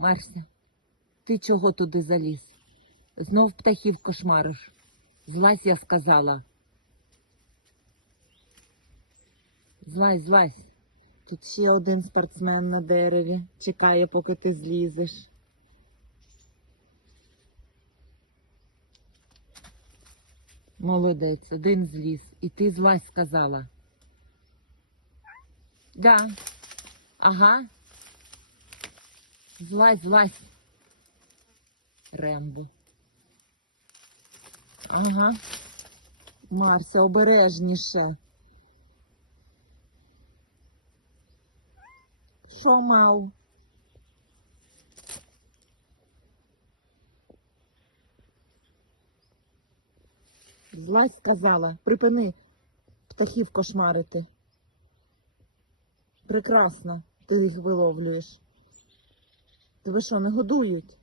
Марся, ти чого туди заліз? Знов птахів кошмариш. Злазь, я сказала. Злазь, злазь. Тут ще один спортсмен на дереві. Чекає, поки ти злізеш. Молодець, один зліз. І ти злазь сказала. Да. Ага. Злазь, злазь. Рембо. Ага. Марся, обережніше. Що мав? Злазь сказала, припини птахів кошмарити. Прекрасно, ти їх виловлюєш. Тебе що, не годують?